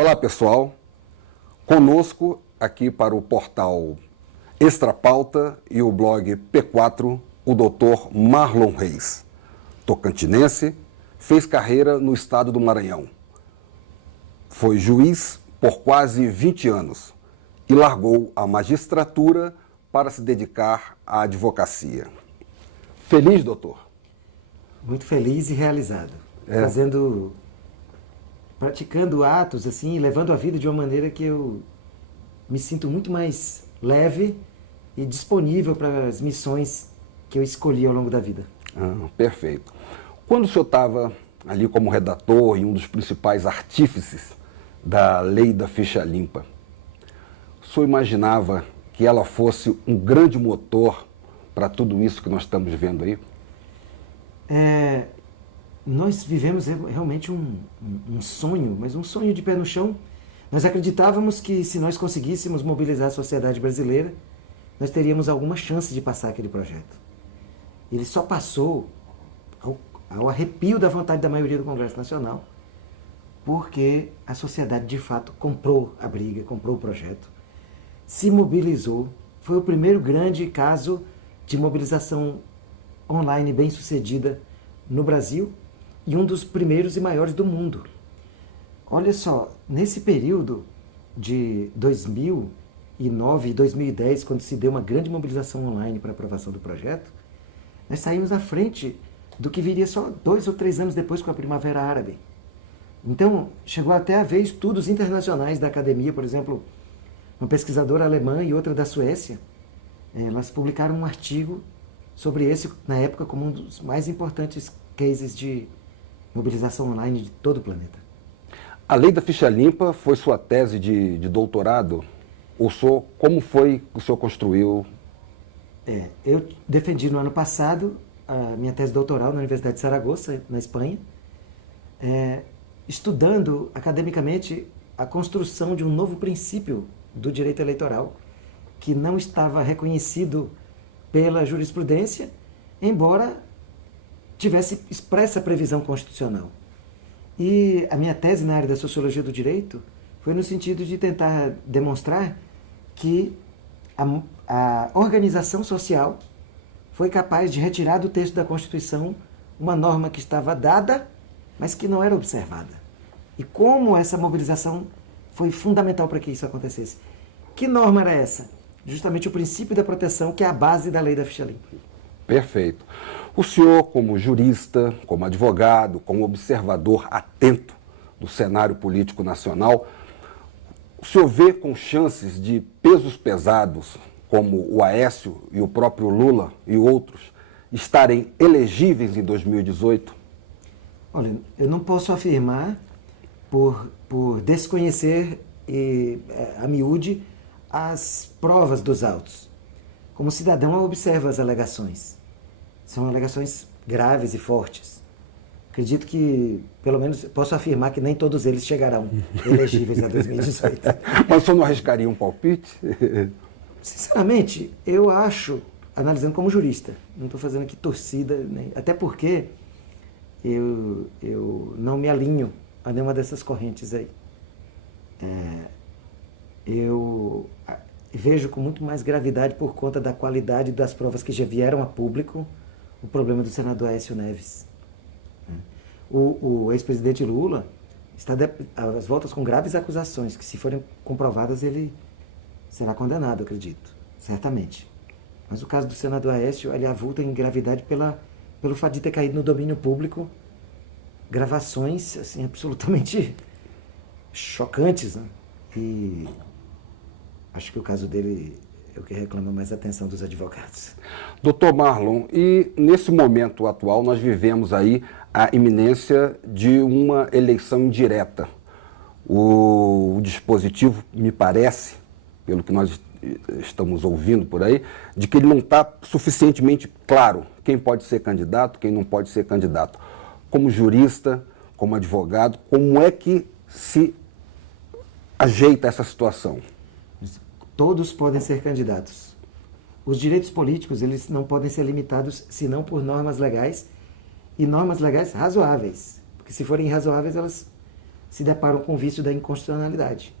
Olá, pessoal. Conosco aqui para o portal Extra Pauta e o blog P4, o Dr. Marlon Reis, tocantinense, fez carreira no estado do Maranhão. Foi juiz por quase 20 anos e largou a magistratura para se dedicar à advocacia. Feliz, doutor? Muito feliz e realizado. Praticando atos assim, levando a vida de uma maneira que eu me sinto muito mais leve e disponível para as missões que eu escolhi ao longo da vida. Perfeito. Quando o senhor estava ali como redator e um dos principais artífices da Lei da Ficha Limpa, o senhor imaginava que ela fosse um grande motor para tudo isso que nós estamos vendo aí? Nós vivemos realmente um sonho, mas um sonho de pé no chão. Nós acreditávamos que se nós conseguíssemos mobilizar a sociedade brasileira, nós teríamos alguma chance de passar aquele projeto. Ele só passou ao arrepio da vontade da maioria do Congresso Nacional, porque a sociedade de fato comprou a briga, comprou o projeto, se mobilizou. Foi o primeiro grande caso de mobilização online bem sucedida no Brasil e um dos primeiros e maiores do mundo. Olha só, nesse período de 2009 e 2010, quando se deu uma grande mobilização online para a aprovação do projeto, nós saímos à frente do que viria só 2 ou 3 anos depois com a Primavera Árabe. Então, chegou até a haver estudos internacionais da academia, por exemplo, uma pesquisadora alemã e outra da Suécia, elas publicaram um artigo sobre esse, na época, como um dos mais importantes cases de mobilização online de todo o planeta. A Lei da Ficha Limpa foi sua tese de doutorado? Como foi que o senhor construiu? Eu defendi no ano passado a minha tese doutoral na Universidade de Saragoça, na Espanha, estudando academicamente a construção de um novo princípio do direito eleitoral que não estava reconhecido pela jurisprudência, embora tivesse expressa previsão constitucional. E a minha tese na área da sociologia do direito foi no sentido de tentar demonstrar que a organização social foi capaz de retirar do texto da Constituição uma norma que estava dada, mas que não era observada. E como essa mobilização foi fundamental para que isso acontecesse. Que norma era essa? Justamente o princípio da proteção, que é a base da Lei da Ficha Limpa. Perfeito. O senhor, como jurista, como advogado, como observador atento do cenário político nacional, o senhor vê com chances de pesos pesados, como o Aécio e o próprio Lula e outros, estarem elegíveis em 2018? Olha, eu não posso afirmar por desconhecer a miúde as provas dos autos. Como cidadão, eu observo as alegações. São alegações graves e fortes. Acredito que, pelo menos, posso afirmar que nem todos eles chegarão elegíveis a 2018. Mas o senhor não arriscaria um palpite? Sinceramente, eu acho, analisando como jurista, não estou fazendo aqui torcida, até porque eu não me alinho a nenhuma dessas correntes aí. Eu vejo com muito mais gravidade, por conta da qualidade das provas que já vieram a público, o problema do senador Aécio Neves. O ex-presidente Lula está às voltas com graves acusações, que se forem comprovadas ele será condenado, acredito, certamente. Mas o caso do senador Aécio, ele avulta em gravidade pelo fato de ter caído no domínio público gravações assim, absolutamente chocantes, né? E acho que o caso dele é o que reclama mais a atenção dos advogados. Doutor Marlon, e nesse momento atual nós vivemos aí a iminência de uma eleição indireta. O dispositivo, me parece, pelo que nós estamos ouvindo por aí, de que ele não está suficientemente claro quem pode ser candidato, quem não pode ser candidato. Como jurista, como advogado, como é que se ajeita essa situação? Todos podem ser candidatos. Os direitos políticos, eles não podem ser limitados senão por normas legais e normas legais razoáveis. Porque se forem irrazoáveis, elas se deparam com o vício da inconstitucionalidade.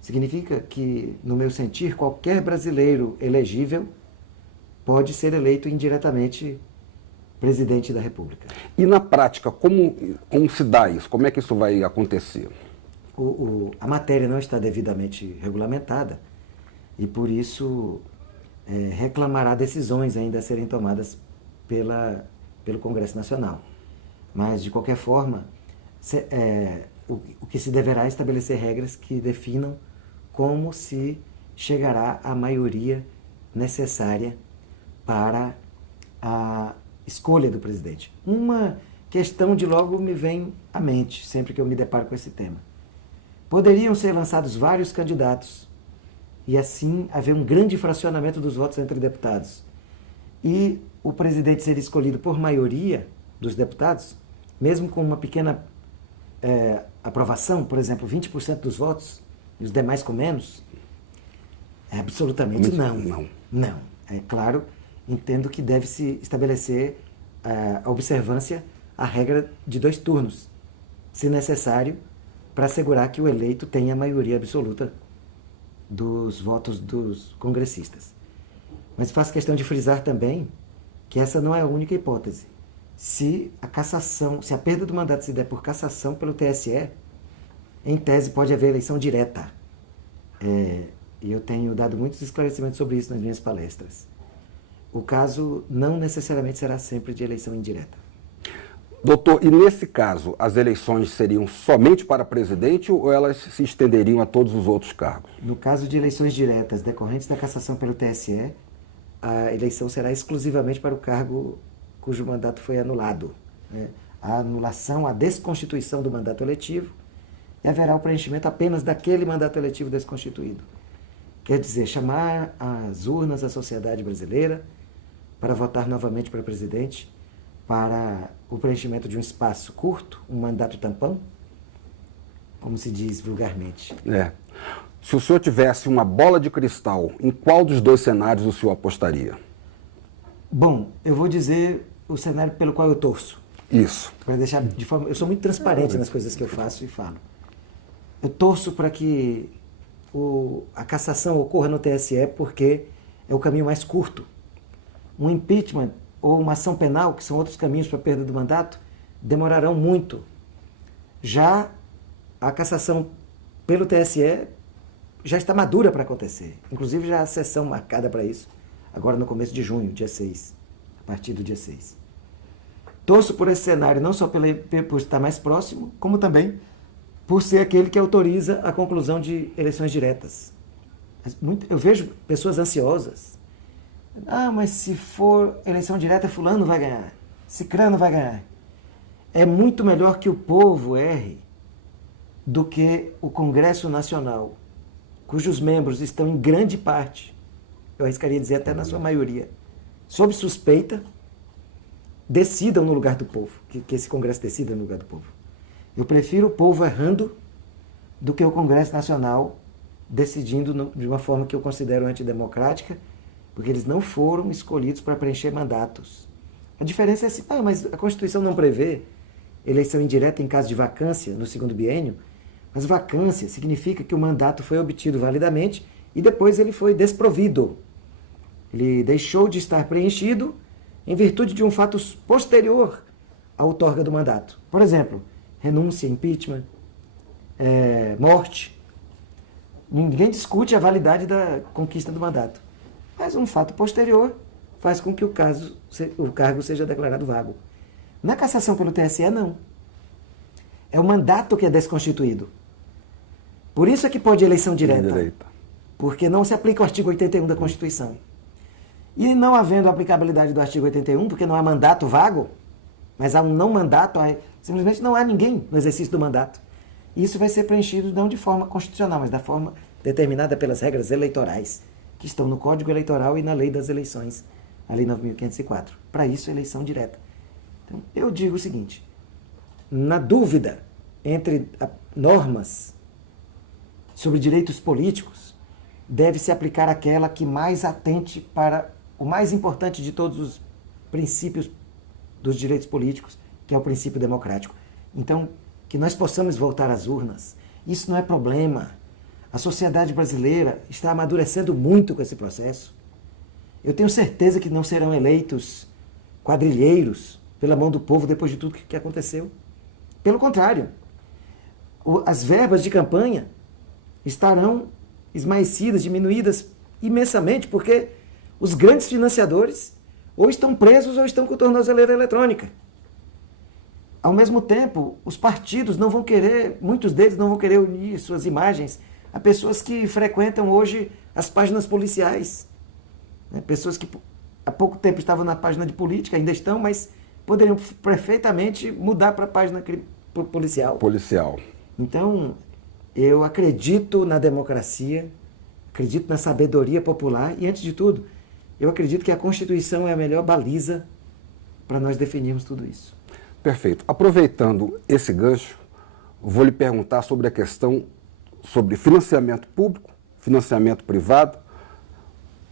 Significa que, no meu sentir, qualquer brasileiro elegível pode ser eleito indiretamente presidente da República. E na prática, como se dá isso? Como é que isso vai acontecer? A matéria não está devidamente regulamentada e, por isso, reclamará decisões ainda a serem tomadas pelo Congresso Nacional. Mas, de qualquer forma, o que se deverá é estabelecer regras que definam como se chegará à maioria necessária para a escolha do presidente. Uma questão de logo me vem à mente, sempre que eu me deparo com esse tema. Poderiam ser lançados vários candidatos e assim haver um grande fracionamento dos votos entre deputados. E o presidente ser escolhido por maioria dos deputados, mesmo com uma pequena aprovação, por exemplo, 20% dos votos, e os demais com menos? Absolutamente não. Não. É claro, entendo que deve-se estabelecer a observância à regra de 2 turnos, se necessário, para assegurar que o eleito tenha a maioria absoluta dos votos dos congressistas. Mas faço questão de frisar também que essa não é a única hipótese. Se a perda do mandato se der por cassação pelo TSE, em tese pode haver eleição direta. E eu tenho dado muitos esclarecimentos sobre isso nas minhas palestras. O caso não necessariamente será sempre de eleição indireta. Doutor, e nesse caso, as eleições seriam somente para presidente ou elas se estenderiam a todos os outros cargos? No caso de eleições diretas decorrentes da cassação pelo TSE, a eleição será exclusivamente para o cargo cujo mandato foi anulado. A anulação, a desconstituição do mandato eletivo, e haverá o preenchimento apenas daquele mandato eletivo desconstituído. Quer dizer, chamar às urnas a sociedade brasileira para votar novamente para presidente, para o preenchimento de um espaço curto, um mandato tampão, como se diz vulgarmente. Se o senhor tivesse uma bola de cristal, em qual dos 2 cenários o senhor apostaria? Bom, eu vou dizer o cenário pelo qual eu torço. Isso. Para deixar de forma, eu sou muito transparente nas coisas que eu faço e falo. Eu torço para que a cassação ocorra no TSE porque é o caminho mais curto. Um impeachment ou uma ação penal, que são outros caminhos para a perda do mandato, demorarão muito. Já a cassação pelo TSE já está madura para acontecer. Inclusive já há sessão marcada para isso, agora no começo de junho, dia 6, a partir do dia 6. Torço por esse cenário não só por estar mais próximo, como também por ser aquele que autoriza a conclusão de eleições diretas. Eu vejo pessoas ansiosas. Mas se for eleição direta, fulano vai ganhar, cicrano vai ganhar. É muito melhor que o povo erre do que o Congresso Nacional, cujos membros estão em grande parte, eu arriscaria dizer até na sua maioria, sob suspeita, decidam no lugar do povo, que esse Congresso decida no lugar do povo. Eu prefiro o povo errando do que o Congresso Nacional decidindo de uma forma que eu considero antidemocrática, porque eles não foram escolhidos para preencher mandatos. A diferença é assim, mas a Constituição não prevê eleição indireta em caso de vacância no segundo biênio, mas vacância significa que o mandato foi obtido validamente e depois ele foi desprovido. Ele deixou de estar preenchido em virtude de um fato posterior à outorga do mandato. Por exemplo, renúncia, impeachment, morte. Ninguém discute a validade da conquista do mandato. Mas um fato posterior faz com que o cargo seja declarado vago. Na cassação pelo TSE, não. É o mandato que é desconstituído. Por isso é que pode eleição direta. Porque não se aplica o artigo 81 da Constituição. E não havendo aplicabilidade do artigo 81, porque não há mandato vago, mas há um não mandato, simplesmente não há ninguém no exercício do mandato. Isso vai ser preenchido não de forma constitucional, mas da forma determinada pelas regras eleitorais, que estão no Código Eleitoral e na Lei das Eleições, a Lei 9.504. Para isso, eleição direta. Então, eu digo o seguinte, na dúvida entre normas sobre direitos políticos, deve-se aplicar aquela que mais atente para o mais importante de todos os princípios dos direitos políticos, que é o princípio democrático. Então, que nós possamos voltar às urnas. Isso não é problema. A sociedade brasileira está amadurecendo muito com esse processo. Eu tenho certeza que não serão eleitos quadrilheiros pela mão do povo depois de tudo que aconteceu. Pelo contrário, as verbas de campanha estarão esmaecidas, diminuídas imensamente, porque os grandes financiadores ou estão presos ou estão com tornozeleira eletrônica. Ao mesmo tempo, os partidos não vão querer, muitos deles não vão querer unir suas imagens a pessoas que frequentam hoje as páginas policiais. Né? Pessoas que há pouco tempo estavam na página de política, ainda estão, mas poderiam perfeitamente mudar para a página policial. Então, eu acredito na democracia, acredito na sabedoria popular e, antes de tudo, eu acredito que a Constituição é a melhor baliza para nós definirmos tudo isso. Perfeito. Aproveitando esse gancho, vou lhe perguntar sobre a questão sobre financiamento público, financiamento privado.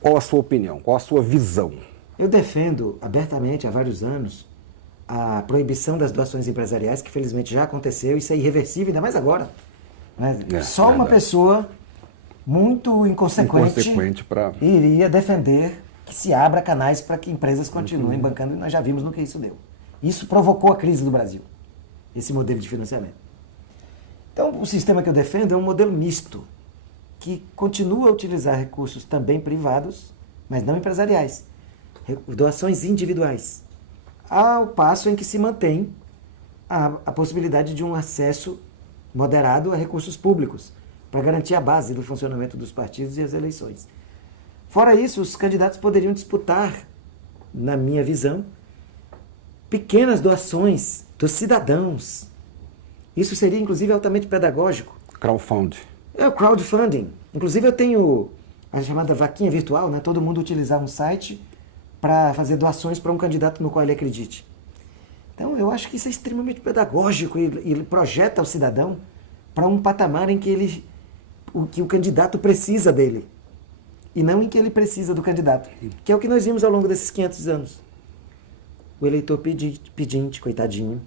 Qual a sua opinião? Qual a sua visão? Eu defendo abertamente há vários anos a proibição das doações empresariais, que felizmente já aconteceu, isso é irreversível, ainda mais agora. Né? Só uma pessoa muito inconsequente iria defender que se abra canais para que empresas continuem bancando, e nós já vimos no que isso deu. Isso provocou a crise do Brasil, esse modelo de financiamento. Então, o sistema que eu defendo é um modelo misto, que continua a utilizar recursos também privados, mas não empresariais, doações individuais, ao passo em que se mantém a possibilidade de um acesso moderado a recursos públicos, para garantir a base do funcionamento dos partidos e as eleições. Fora isso, os candidatos poderiam disputar, na minha visão, pequenas doações dos cidadãos. Isso seria, inclusive, altamente pedagógico. Crowdfunding. É o crowdfunding. Inclusive, eu tenho a chamada vaquinha virtual, né? Todo mundo utilizar um site para fazer doações para um candidato no qual ele acredite. Então, eu acho que isso é extremamente pedagógico e projeta o cidadão para um patamar em que o candidato precisa dele e não em que ele precisa do candidato, que é o que nós vimos ao longo desses 500 anos. O eleitor pedinte, coitadinho,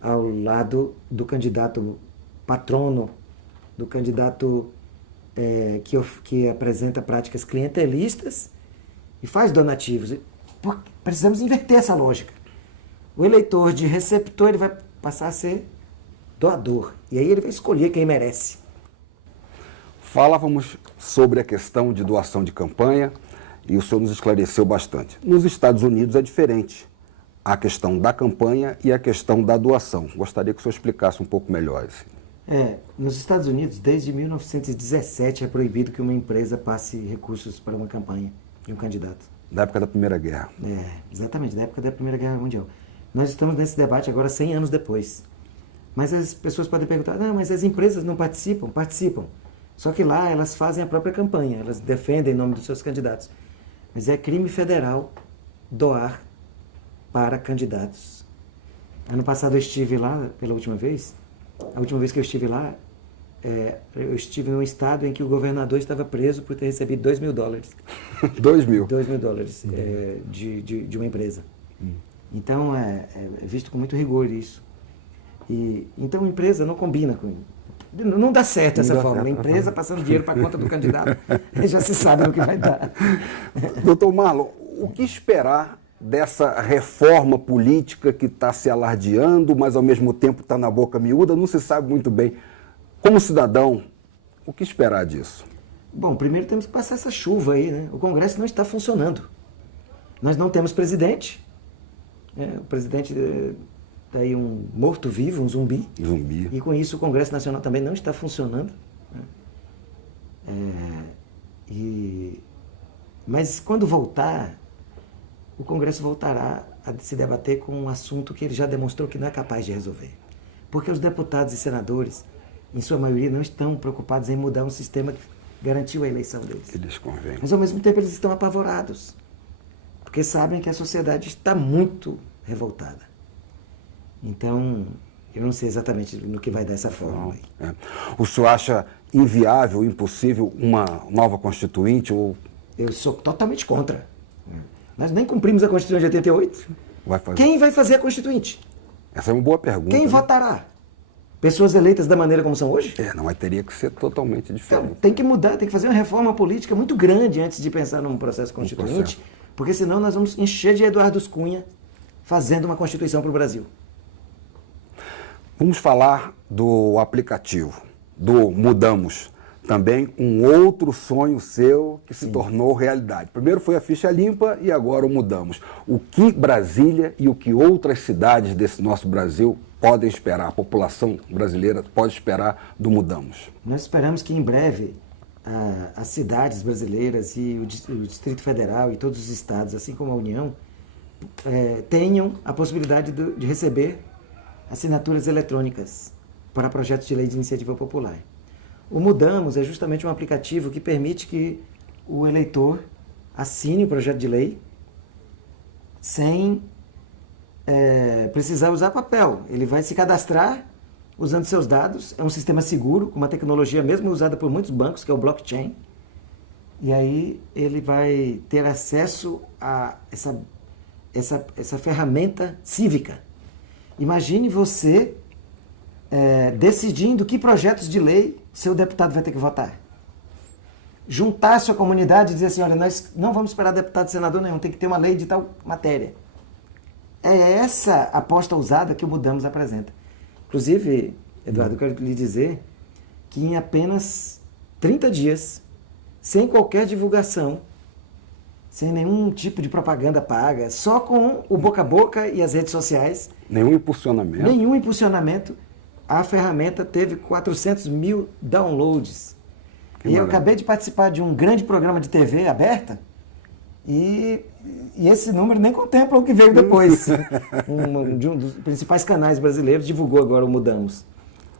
ao lado do candidato patrono, do candidato que apresenta práticas clientelistas e faz donativos. Precisamos inverter essa lógica. O eleitor de receptor ele vai passar a ser doador. E aí ele vai escolher quem merece. Falávamos sobre a questão de doação de campanha e o senhor nos esclareceu bastante. Nos Estados Unidos é diferente a questão da campanha e a questão da doação. Gostaria que o senhor explicasse um pouco melhor isso. Nos Estados Unidos, desde 1917, é proibido que uma empresa passe recursos para uma campanha de um candidato. Da época da Primeira Guerra. Exatamente, da época da Primeira Guerra Mundial. Nós estamos nesse debate agora 100 anos depois. Mas as pessoas podem perguntar, não, mas as empresas não participam? Participam. Só que lá elas fazem a própria campanha, elas defendem em nome dos seus candidatos. Mas é crime federal doar para candidatos. Ano passado eu estive lá pela última vez. A última vez que eu estive lá, eu estive em um estado em que o governador estava preso por ter recebido $2 mil. 2 mil? $2 mil de uma empresa. Então é visto com muito rigor isso. Então a empresa não combina com isso. Não dá certo essa forma. A empresa passando dinheiro para a conta do candidato, já se sabe no que vai dar. Doutor Marlon, o que esperar dessa reforma política que está se alardeando, mas ao mesmo tempo está na boca miúda? Não se sabe muito bem. Como cidadão, o que esperar disso? Bom, primeiro temos que passar essa chuva aí, né? O Congresso não está funcionando. Nós não temos presidente. O presidente está aí um morto-vivo, um zumbi. E com isso o Congresso Nacional também não está funcionando. Mas quando voltar, o Congresso voltará a se debater com um assunto que ele já demonstrou que não é capaz de resolver. Porque os deputados e senadores, em sua maioria, não estão preocupados em mudar um sistema que garantiu a eleição deles. Eles convêm. Mas, ao mesmo tempo, eles estão apavorados. Porque sabem que a sociedade está muito revoltada. Então, eu não sei exatamente no que vai dar essa forma. O senhor acha inviável, impossível uma nova Constituinte? Eu sou totalmente contra. Nós nem cumprimos a Constituinte de 88. Vai fazer. Quem vai fazer a Constituinte? Essa é uma boa pergunta. Quem votará? Pessoas eleitas da maneira como são hoje? Não, mas teria que ser totalmente diferente. Então, tem que mudar, tem que fazer uma reforma política muito grande antes de pensar num processo constituinte, porque senão nós vamos encher de Eduardo Cunha fazendo uma Constituição para o Brasil. Vamos falar do aplicativo, do Mudamos. Também um outro sonho seu que se tornou realidade. Primeiro foi a ficha limpa e agora o Mudamos. O que Brasília e o que outras cidades desse nosso Brasil podem esperar, a população brasileira pode esperar do Mudamos? Nós esperamos que em breve as cidades brasileiras e o Distrito Federal e todos os estados, assim como a União, tenham a possibilidade de receber assinaturas eletrônicas para projetos de lei de iniciativa popular. O Mudamos é justamente um aplicativo que permite que o eleitor assine o projeto de lei sem precisar usar papel. Ele vai se cadastrar usando seus dados. É um sistema seguro, com uma tecnologia mesmo usada por muitos bancos, que é o blockchain. E aí ele vai ter acesso a essa ferramenta cívica. Imagine você decidindo que projetos de lei seu deputado vai ter que votar. Juntar a sua comunidade e dizer assim, olha, nós não vamos esperar deputado e senador nenhum, tem que ter uma lei de tal matéria. É essa aposta ousada que o Mudamos apresenta. Inclusive, Eduardo, eu quero lhe dizer que em apenas 30 dias, sem qualquer divulgação, sem nenhum tipo de propaganda paga, só com o boca a boca e as redes sociais. Nenhum impulsionamento. Nenhum impulsionamento. A ferramenta teve 400 mil downloads. E eu acabei de participar de um grande programa de TV aberta e esse número nem contempla o que veio depois. De um dos principais canais brasileiros divulgou agora o Mudamos.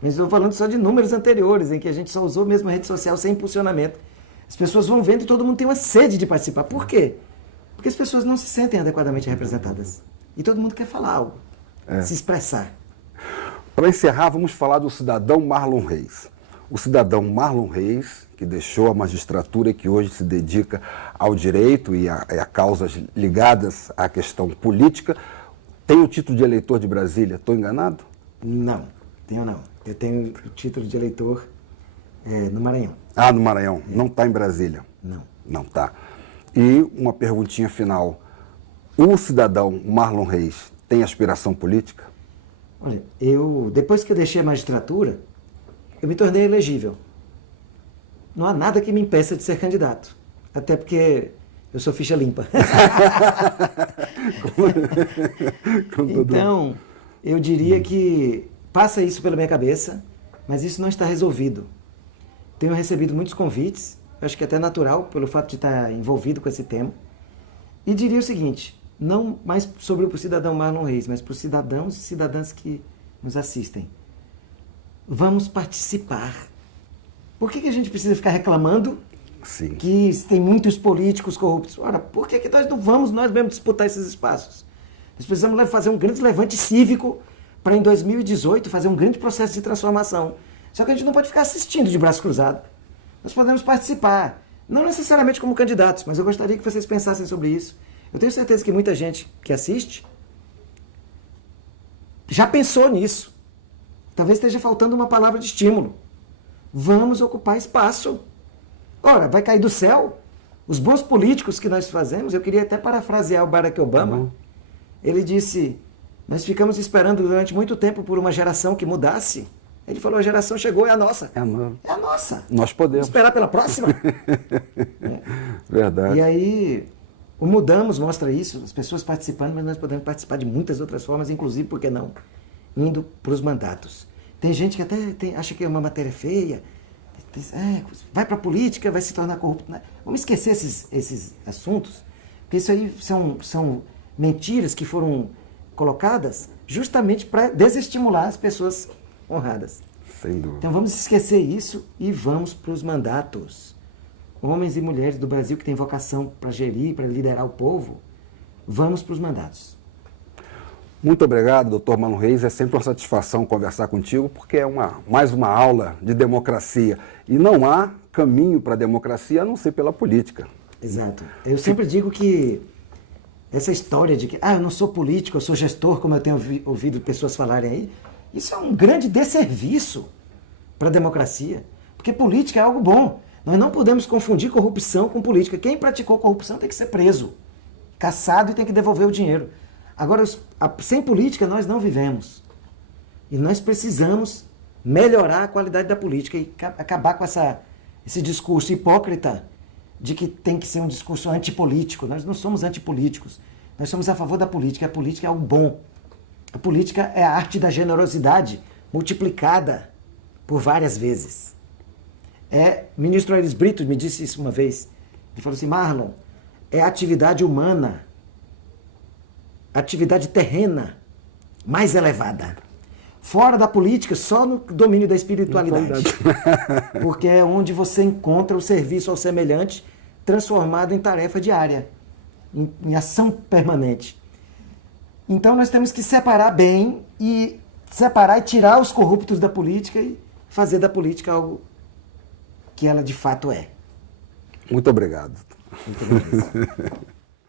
Mas estou falando só de números anteriores, em que a gente só usou mesmo a rede social sem impulsionamento. As pessoas vão vendo e todo mundo tem uma sede de participar. Por quê? Porque as pessoas não se sentem adequadamente representadas. E todo mundo quer falar algo, se expressar. Para encerrar, vamos falar do cidadão Marlon Reis. O cidadão Marlon Reis, que deixou a magistratura e que hoje se dedica ao direito e a causas ligadas à questão política, tem o título de eleitor de Brasília. Estou enganado? Não, tenho não. Eu tenho o título de eleitor no Maranhão. Ah, no Maranhão. Não está em Brasília? Não. Não está. E uma perguntinha final. O cidadão Marlon Reis tem aspiração política? Olha, depois que eu deixei a magistratura, eu me tornei elegível. Não há nada que me impeça de ser candidato. Até porque eu sou ficha limpa. Então, eu diria que passa isso pela minha cabeça, mas isso não está resolvido. Tenho recebido muitos convites, acho que até natural, pelo fato de estar envolvido com esse tema. E diria o seguinte, não mais sobre o cidadão Marlon Reis, mas para os cidadãos e cidadãs que nos assistem. Vamos participar. Por que a gente precisa ficar reclamando que tem muitos políticos corruptos? Ora, por que nós não vamos nós mesmos disputar esses espaços? Nós precisamos fazer um grande levante cívico para em 2018 fazer um grande processo de transformação. Só que a gente não pode ficar assistindo de braço cruzado. Nós podemos participar, não necessariamente como candidatos, mas eu gostaria que vocês pensassem sobre isso. Eu tenho certeza que muita gente que assiste já pensou nisso. Talvez esteja faltando uma palavra de estímulo. Vamos ocupar espaço. Ora, vai cair do céu? Os bons políticos que nós fazemos, eu queria até parafrasear o Barack Obama. Ele disse, nós ficamos esperando durante muito tempo por uma geração que mudasse. Ele falou, a geração chegou, é a nossa. É a nossa. Nós podemos. Vamos esperar pela próxima. Verdade. E aí, o Mudamos mostra isso, as pessoas participando, mas nós podemos participar de muitas outras formas, inclusive, por que não, indo para os mandatos. Tem gente que até acha que é uma matéria feia, vai para a política, vai se tornar corrupto. Vamos esquecer esses assuntos, porque isso aí são mentiras que foram colocadas justamente para desestimular as pessoas honradas. Sem dúvida. Então vamos esquecer isso e vamos para os mandatos. Homens e mulheres do Brasil que têm vocação para gerir, para liderar o povo, vamos para os mandatos. Muito obrigado, doutor Marlon Reis. É sempre uma satisfação conversar contigo, porque é mais uma aula de democracia. E não há caminho para a democracia a não ser pela política. Exato. Eu sempre digo que essa história de que eu não sou político, eu sou gestor, como eu tenho ouvido pessoas falarem aí, Isso é um grande desserviço para a democracia, porque política é algo bom. Nós não podemos confundir corrupção com política. Quem praticou corrupção tem que ser preso, caçado e tem que devolver o dinheiro. Agora, sem política nós não vivemos. E nós precisamos melhorar a qualidade da política e acabar com esse discurso hipócrita de que tem que ser um discurso antipolítico. Nós não somos antipolíticos. Nós somos a favor da política. A política é algo bom. A política é a arte da generosidade multiplicada por várias vezes. Ministro Aires Brito me disse isso uma vez. Ele falou assim, Marlon, é a atividade humana, a atividade terrena mais elevada. Fora da política, só no domínio da espiritualidade. Porque é onde você encontra o serviço ao semelhante transformado em tarefa diária, em ação permanente. Então nós temos que separar bem e tirar os corruptos da política e fazer da política algo que ela de fato é. Muito obrigado. Muito obrigado.